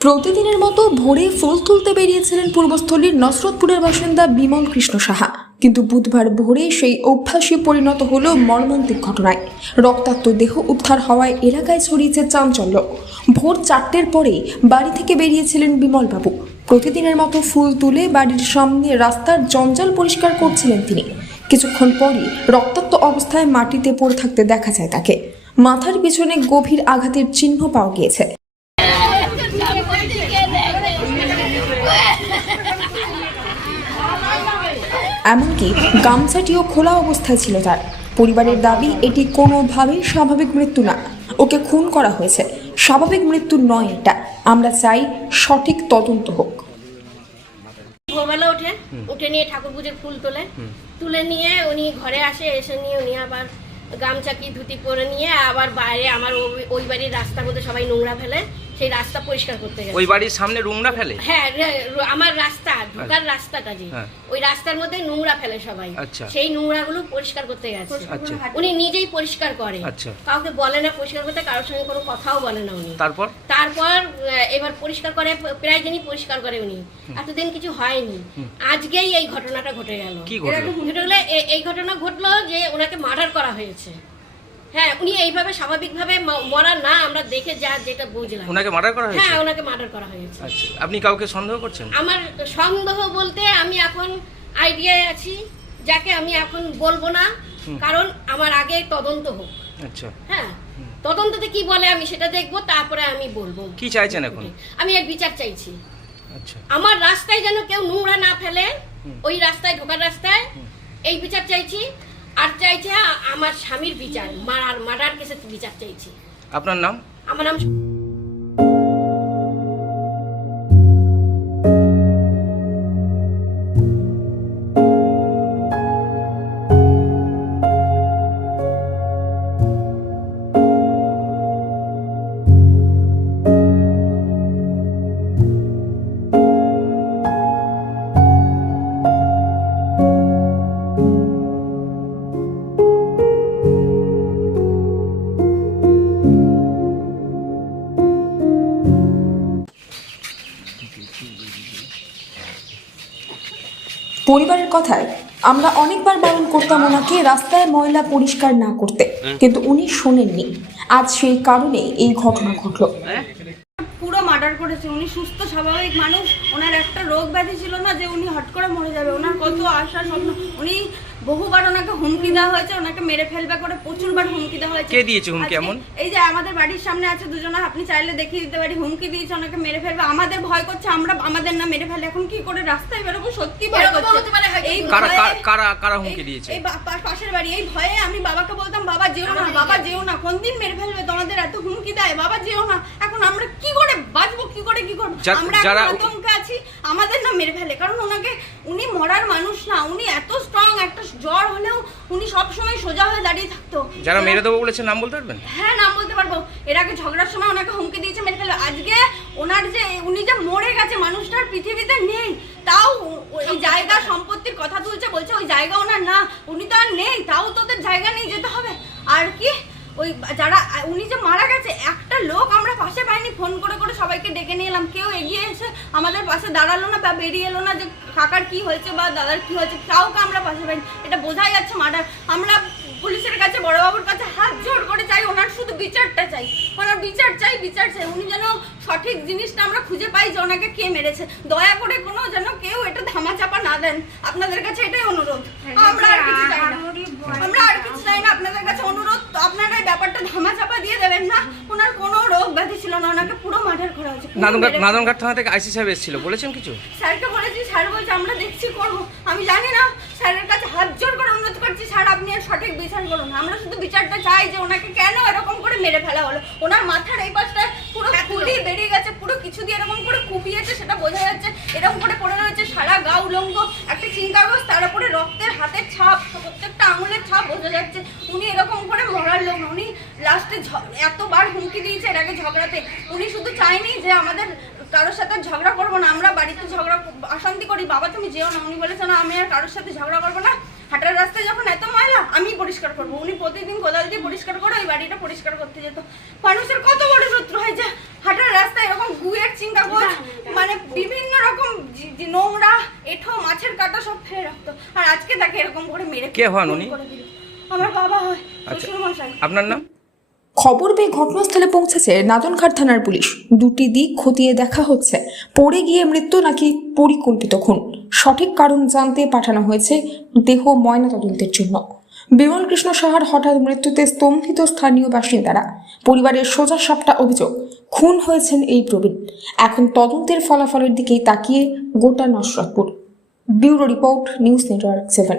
প্রতিদিনের মতো ভোরে ফুল তুলতে বেরিয়েছিলেন পূর্বস্থলীর নসরতপুরের বাসিন্দা বিমল কৃষ্ণ সাহা। কিন্তু বুধবার ভোরে সেই অভ্যাসে পরিণত হলো মর্মান্তিক ঘটনায়। রক্তাক্ত দেহ উদ্ধার হওয়ায় এলাকায় ছড়িয়েছে চাঞ্চল্য। ভোর চারটের পরে বাড়ি থেকে বেরিয়েছিলেন বিমলবাবু। প্রতিদিনের মতো ফুল তুলে বাড়ির সামনে রাস্তার জঞ্জাল পরিষ্কার করছিলেন তিনি। কিছুক্ষণ পরই রক্তাক্ত অবস্থায় মাটিতে পড়ে থাকতে দেখা যায় তাকে। মাথার পিছনে গভীর আঘাতের চিহ্ন পাওয়া গিয়েছে। এমনকি গামছাটিও খোলা অবস্থায় ছিল তার। পরিবারের দাবি, এটি কোনোভাবেই স্বাভাবিক মৃত্যু না। ওকে খুন করা হয়েছে। স্বাভাবিক মৃত্যু নয় এটা। আমরা চাই সঠিক তদন্ত হোক। ভোরবেলা ওঠে, উঠে নিয়ে ঠাকুর পুজোর ফুল তোলে। তুলে নিয়ে উনি ঘরে আসে, এসে নিয়ে উনি আবার গামছা কি ধুতি পরে নিয়ে আবার বাইরে আমার ওই- বাড়ির রাস্তার মধ্যে সবাই নোংরা ফেলে। সেই রাস্তা পরিষ্কার করতে গেছে। ওই বাড়ির সামনে রুমরা ফেলে? হ্যাঁ আমার রাস্তা ঢোকার রাস্তাটা যে হ্যাঁ। ওই রাস্তার মধ্যে নোংরা ফেলে সবাই। আচ্ছা। সেই নোংরাগুলো পরিষ্কার করতে গেছে। আচ্ছা। উনি নিজেই পরিষ্কার করে আচ্ছা। কাউকে বলে না পরিষ্কার করতে কারোর সঙ্গে কোনো কথাও বলে না উনি। তারপর? তারপর এবার পরিষ্কার করে প্রায় দিনই পরিষ্কার করে উনি। এতদিন কিছু হয়নি। আজকেই এই ঘটনাটা ঘটে গেল। কি ঘটলো? ঘটে গেলে এ- এই ঘটনা ঘটলো যে ওনাকে মার্ডার করা হয়েছে। হ্যাঁ উনি এইভাবে স্বাভাবিকভাবে মরা না আমরা দেখে যা যেটা বুঝলাম। ওনাকে মার্ডার করা হয়েছে? হ্যাঁ ওনাকে মার্ডার করা হয়েছে। আচ্ছা আপনি কাউকে সন্দেহ করছেন? আমার সন্দেহ বলতে আমি এখন আইডিয়ায় আছি যাকে আমি এখন বলব না কারণ আমার আগে তদন্ত হোক। আচ্ছা। হ্যাঁ তদন্ততে কি বলে আমি সেটা দেখব তারপরে আমি বলব। কি চাইছেন এখন? আমি এর বিচার চাইছি। আচ্ছা। আমার রাস্তায় যেন কেউ নোংরা না ফেলে ওই রাস্তায় ঢোকার রাস্তায় এই বিচার চাইছি। আর চাইছে আমার স্বামীর বিচার মারার মারার কেসে বিচার চাইছে। আপনার নাম? আমার নাম পরিবারের কথায় আমরা অনেকবার বারণ করতাম ওনাকে রাস্তায় ময়লা পরিষ্কার না করতে। কিন্তু উনি শোনেননি। আজ সেই কারণে এই ঘটনা ঘটলো। মার্ডার করেছে উনি সুস্থ স্বাভাবিক মানুষ। ওনার একটা রোগ ব্যাধি ছিল না যে উনি হট করে মরে যাবে। ওনার কত আশা স্বপ্ন। উনি বহুবার ওনাকে হুমকি দেওয়া হয়েছে ওনাকে মেরে ফেলবে করে প্রচুরবার হুমকি দেওয়া হয়েছে। কে দিয়েছে হুমকি এমন? এই যে আমাদের বাড়ির সামনে আছে দুজনা আপনি চাইলে দেখিয়ে দিতে পারি হুমকি দিয়েছে ওনাকে মেরে ফেলবে। আমাদের ভয় করছে আমরা আমাদের না মেরে ফেলে এখন কি করে রাস্তায় বেরোবো? সত্যি ভয় করছে। এই কারা কারা- হুমকি দিয়েছে? এই পাশের বাড়ি এই ভয়ে আমি বাবাকে বলতাম বাবা যেও না বাবা যেও না কোন দিন মেরে ফেলবে? তোমাদের এত হুমকি দেয় বাবা যেও না এখন আমরা কি কি করে কি করব? আমরা যারা- আতঙ্কে আছি আমাদের না মেরে ফেলে। কারণ ওনাকে উনি মরার মানুষ না উনি এত স্ট্রং একটা জ্বর হলেও উনি সব সময় সোজা হয়ে দাঁড়িয়ে থাকতো। যারা মেরে দেবো বলেছে নাম বলতে পারবেন? হ্যাঁ নাম বলতে পারব। এর আগে ঝগড়ার সময় ওনাকে হুমকি দিয়েছে মেরে ফেলবে আজকে ওনার যে উনি যে মরে গেছে মানুষটার পৃথিবীতে নেই। তাও ওই জায়গা সম্পত্তির কথা তুলছে বলছে ওই জায়গা ওনার না উনি তো আর নেই তাও তোদের জায়গা নিয়ে যেতে হবে। আর কি? ওই যারা উনি যে মারা গেছে একটা লোক আমরা পাশে পাইনি ফোন করে করে সবাইকে ডেকে নিয়ে এলাম। কেউ এগিয়ে এসে আমাদের পাশে দাঁড়াল না বা বেরিয়ে এলো না যে কাকার কি হয়েছে বা দাদার কি হয়েছে কাউকে আমরা পাশে পাইনি। এটা বোঝাই যাচ্ছে মার্ডার। আমরা পুলিশের কাছে বড়বাবুর কাছে হাত জোর করে চাই ওনার শুধু বিচারটা চাই। ওনার বিচার চাই বিচার চাই। উনি যেন সঠিক জিনিসটা আমরা খুঁজে পাই যে ওনাকে কে মেরেছে। দয়া করে কোনো যেন কেউ এটা ধামাচাপা না দেন। আপনাদের কাছে এটাই অনুরোধ। আমরা আর কিছু চাই না। আমরা আর কিছু চাই না। আপনাদের কাছে অনুরোধ। তো আপনারা ধামা ব্যাপারটা ধামাচাপা দিয়ে দেবেন না। ওনার কোনো রোগ ব্যাধি ছিল না ওনাকে পুরো মার্ডার করা হয়েছে। নাদনঘাট নাদনঘাট থানা থেকে আইসি সাহেব এসেছিল বলেছেন কিছু? স্যারকে বলেছি স্যার বলছে আমরা দেখছি করব। আমি জানি না স্যারের কাছে হাত জোর করে অনুরোধ করছি স্যার আপনি এর সঠিক বিচার করুন। আমরা শুধু বিচারটা চাই যে ওনাকে কেন এরকম করে মেরে ফেলা হলো। ওনার মাথার এই পাশটা পুরো বেরিয়ে গেছে, পুরো কিছু দিয়ে এরকম করে কুপিয়েছে, সেটা বোঝা যাচ্ছে। এরকম করে পড়ে রয়েছে সারা গা উলঙ্গ, একটা চিঙ্কাগজ তার উপরে রক্তের হাতের ছাপ, প্রত্যেকটা আঙুলের ছাপ বোঝা যাচ্ছে। উনি এরকম করে মরার লোক উনি লাস্টে এতবার হুমকি দিয়েছে এর আগে ঝগড়াতে। উনি শুধু চায়নি যে আমাদের কারোর সাথে ঝগড়া করব না, আমরা বাড়িতে ঝগড়া অশান্তি করি, বাবা, তুমি যেও না। উনি বলেছে, না, আমি আর কারোর সাথে ঝগড়া করব না। হাঁটার রাস্তা যখন এত ময়লা আমি পরিষ্কার করব। উনি প্রতিদিন কোদাল দিয়ে পরিষ্কার করে ওই বাড়িটা পরিষ্কার করতে যেত। মানুষের কত বড় শত্রু হয় যা হাঁটার রাস্তায় এরকম গুয়ের চিন্তা করে মানে বিভিন্ন রকম নোংরা এঠো মাছের কাটা সব ফেলে রাখতো। আর আজকে তাকে এরকম করে মেরে কে হন উনি? আমার বাবা হয় আচ্ছা, আপনার নাম? খবর পেয়ে ঘটনাস্থলে পৌঁছেছে নাদনঘাট থানার পুলিশ। দুটি দিক খতিয়ে দেখা হচ্ছে। পড়ে গিয়ে মৃত্যু নাকি পরিকল্পিত খুন? সঠিক কারণ জানতে পাঠানো হয়েছে দেহ ময়নাতদন্তের জন্য। বিমল কৃষ্ণ সাহার হঠাৎ মৃত্যুতে স্তম্ভিত স্থানীয় বাসিন্দারা। পরিবারের সোজা সাপটা অভিযোগ, খুন হয়েছেন এই প্রবীণ। এখন তদন্তের ফলাফলের দিকেই তাকিয়ে গোটা Nasratpur. Bureau report, news network seven.